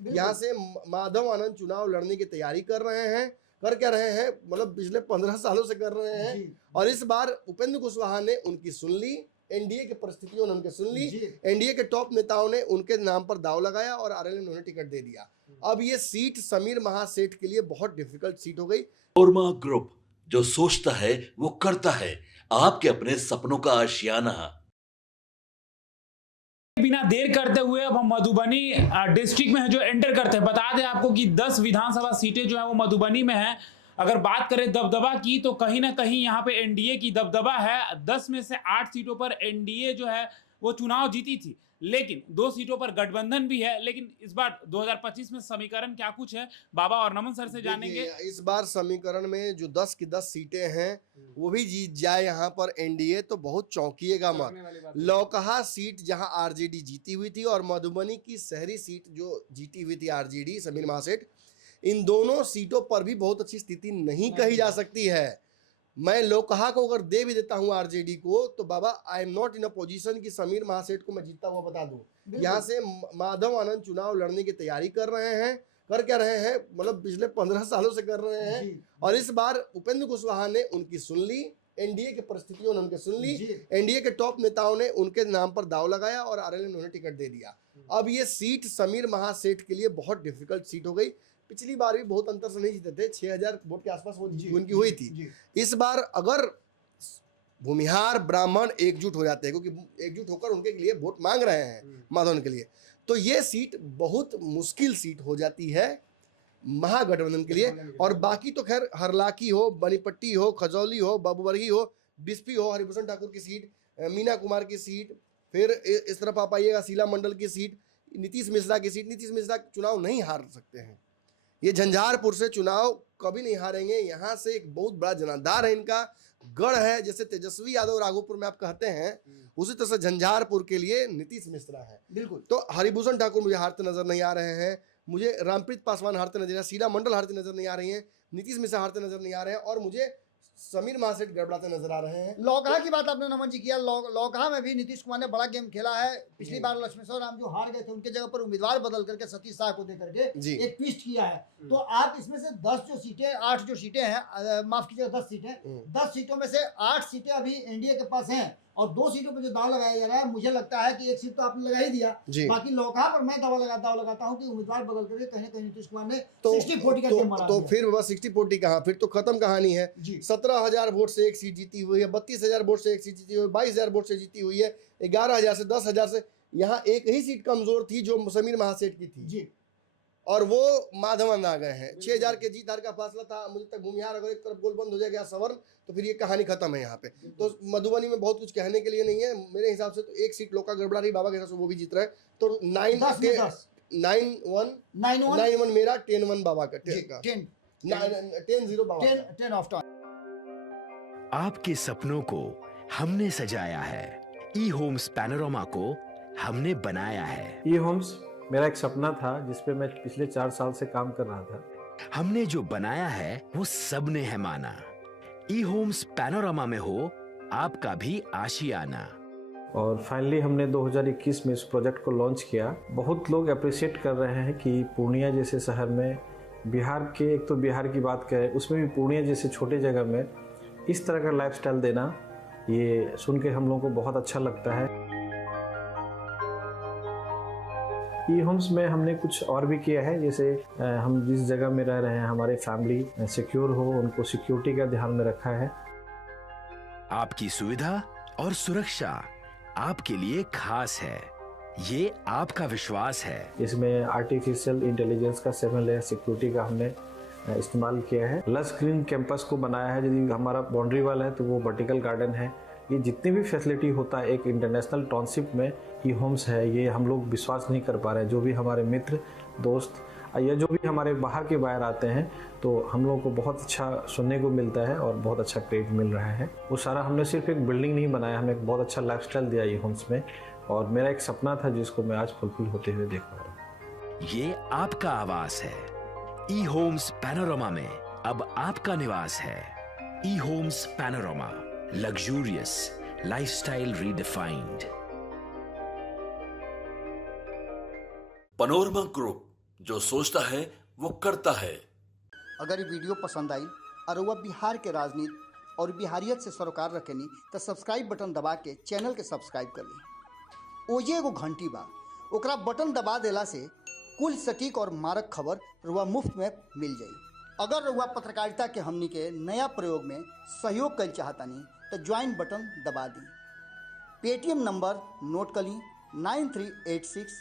यहाँ से माधव आनंद चुनाव लड़ने की तैयारी कर रहे हैं। कर क्या रहे हैं, मतलब पिछले 15 सालों से कर रहे हैं। और इस बार उपेंद्र कुशवाहा ने उनकी सुन ली, एनडीए की परिस्थितियों ने उनकी सुन ली, एनडीए के टॉप नेताओं ने उनके नाम पर दाव लगाया और आरएलएन ने उन्हें टिकट दे दिया। अब ये सीट समीर महासेठ के लिए बहुत डिफिकल्ट सीट हो गई। पनोरमा ग्रुप, जो सोचता है वो करता है, आपके अपने सपनों का आशियाना। बिना देर करते हुए अब हम मधुबनी डिस्ट्रिक्ट में जो एंटर करते हैं, बता दें आपको कि 10 विधानसभा सीटें जो है वो मधुबनी में है। अगर बात करें दबदबा की तो कहीं ना कहीं यहाँ पे एनडीए की दबदबा है। 10 में से 8 सीटों पर एनडीए जो है वो चुनाव जीती थी, लेकिन 2 सीटों पर गठबंधन भी है। लेकिन इस बार 2025 में समीकरण क्या कुछ है, बाबा और नमन सर से जानेंगे। इस बार समीकरण में जो 10 की 10 सीटें हैं वो भी जीत जाए यहाँ पर एनडीए तो बहुत चौंकिएगा मत। लौकहा सीट जहाँ आरजेडी जीती हुई थी और मधुबनी की शहरी सीट जो जीती हुई थी आरजेडी समीर महासेठ, इन दोनों सीटों पर भी बहुत अच्छी स्थिति नहीं कही जा सकती है। मैं लोकहा को अगर दे भी देता हूं आरजेडी को तो बाबा I am not in a position कि समीर महासेठ को मैं जीतता हुआ बता दूं। यहाँ से माधव आनंद चुनाव लड़ने की तैयारी कर रहे हैं। कर क्या रहे हैं, मतलब पिछले 15 सालों से कर रहे हैं। और इस बार उपेंद्र कुशवाहा ने उनकी सुन ली, एनडीए की परिस्थितियों ने उनकी सुन ली, एनडीए के टॉप नेताओं ने उनके नाम पर दाव लगाया और आरएलएन ने उन्हें टिकट दे दिया। अब ये सीट समीर महासेठ के लिए बहुत डिफिकल्ट सीट हो गई। पिछली बार भी बहुत अंतर से नहीं जीते थे, 6000 वोट के आसपास वो उनकी हुई थी। इस बार अगर भूमिहार ब्राह्मण एकजुट हो जाते हैं, क्योंकि एकजुट होकर उनके लिए वोट मांग रहे हैं माधवन के लिए, तो ये सीट बहुत मुश्किल सीट हो जाती है महागठबंधन के लिए। और बाकी तो खैर हरलाकी हो, बनीपट्टी हो, खजौली हो, बाबूबरही हो, बिस्पी हो, हरिभूषण ठाकुर की सीट, मीना कुमार की सीट, फिर इस तरफ आप आइएगा शीला मंडल की सीट, नीतीश मिश्रा की सीट। नीतीश मिश्रा चुनाव नहीं हार सकते हैं, ये झंझारपुर से चुनाव कभी नहीं हारेंगे। यहाँ से एक बहुत बड़ा जनाधार है, इनका गढ़ है। जैसे तेजस्वी यादव राघोपुर में आप कहते हैं, उसी तरह से झंझारपुर के लिए नीतीश मिश्रा है। बिल्कुल। तो हरिभूषण ठाकुर मुझे हारते नजर नहीं आ रहे हैं, मुझे रामप्रीत पासवान हारते नजर आ रहे हैं, शीला मंडल हारते नजर नहीं आ रही हैं, नीतीश मिश्रा हारते नजर नहीं आ रहे हैं, और मुझे समीर महासेठ गड़बड़ाते नजर आ रहे हैं। लौकहा की बात आपने नमन जी किया। लौकहा में भी नीतीश कुमार ने बड़ा गेम खेला है। पिछली बार लक्ष्मेश्वर राम जो हार गए थे, उनके जगह पर उम्मीदवार बदल करके सतीश शाह को देकर के एक ट्विस्ट किया है। तो आप इसमें से 10 जो सीटें, 8 जो सीटें हैं, माफ कीजिएगा 10 सीटें, 10 सीटों में से 8 सीटें अभी एनडीए के पास हैं और 2 सीटों पर जो दाव लगाया जा रहा है, मुझे लगता है कि एक सीट तो आपने लगा ही दिया, बाकी लौकहा पर मैं दाव लगाता हूं कि उम्मीदवार बदल करके कहीं ना कहीं नीतीश कुमार ने 60-40 का गेम बना तो फिर बस 60-40 कहां, फिर तो खत्म कहानी है। 17,000 वोट से एक सीट जीती हुई है, 32,000 वोट से एक सीट जीती हुई है, 22,000 वोट से जीती हुई है, 11,000 से 10,000 से। यहाँ एक ही सीट कमजोर थी जो समीर महासेठ की थी और वो माधवन आ गए हैं। 6,000 के जीत हार का फासला था। मुझे तक भूमिहार अगर एक तरफ गोल बंद हो जाएगा सवर्ण, तो फिर ये कहानी खत्म है यहाँ पे। तो मधुबनी में बहुत कुछ कहने के लिए नहीं है मेरे हिसाब से। तो एक सीट लोका गड़बड़ा रही, बाबा के हिसाब से वो भी जीत रहे हैं। तो 9-1 मेरा, 10-1 बाबा का, 10-0 बाबा। 10 ऑफ 10। आपके सपनों को हमने सजाया है, ई होम्स पैनोरमा को हमने बनाया है। ई होम्स मेरा एक सपना था जिसपे मैं पिछले 4 साल से काम कर रहा था। हमने जो बनाया है वो सबने है माना। ई होम्स पैनोरमा में हो आपका भी आशियाना। और फाइनली हमने 2021 में इस प्रोजेक्ट को लॉन्च किया। बहुत लोग अप्रिशिएट कर रहे हैं कि पूर्णिया जैसे शहर में, बिहार के, एक तो बिहार की बात करें उसमें भी पूर्णिया जैसे छोटे जगह में इस तरह का लाइफस्टाइल देना, ये सुन के हम लोगों को बहुत अच्छा लगता है। ई होम्स में हमने कुछ और भी किया है, जैसे हम जिस जगह में रह रहे हैं हमारे फैमिली सिक्योर हो, उनको सिक्योरिटी का ध्यान में रखा है। आपकी सुविधा और सुरक्षा आपके लिए खास है, ये आपका विश्वास है। इसमें आर्टिफिशियल इंटेलिजेंस का 7 लेयर सिक्योरिटी का हमने इस्तेमाल किया है। लस ग्रीन कैंपस को बनाया है। यदि हमारा बाउंड्री वाल है तो वो वर्टिकल गार्डन है। ये जितनी भी फैसिलिटी होता है एक इंटरनेशनल टाउनशिप में, ई होम्स है, ये हम लोग विश्वास नहीं कर पा रहे हैं। जो भी हमारे मित्र दोस्त या जो भी हमारे बाहर के बाहर आते हैं, तो हम लोगों को बहुत अच्छा सुनने को मिलता है और बहुत अच्छा क्रेडिट मिल रहा है। वो सारा हमने सिर्फ एक बिल्डिंग नहीं बनाया, हमें एक बहुत अच्छा लाइफस्टाइल दिया ई होम्स में, और मेरा एक सपना था जिसको मैं आज फुलफिल होते हुए देख पा रहा हूँ। ये आपका आवास है। ई होम्स पैनोरमा में अब आपका निवास है। E homes panorama, luxurious lifestyle redefined. Panorama group, जो सोचता है वो करता है। अगर ये वीडियो पसंद आई और वह बिहार के राजनीति और बिहारियत से सरोकार रखेनी तो सब्सक्राइब बटन दबा के चैनल के सब्सक्राइब कर ली। ओजे एगो घंटी बा, ओकरा बटन दबा देला से कुल सटीक और मारक खबर रुआ मुफ्त में मिल जाई। अगर रुआ पत्रकारिता के हमनी के नया प्रयोग में सहयोग कर चाहतानी तो ज्वाइन बटन दबा दी। पेटीएम नंबर नोट कर ली 9386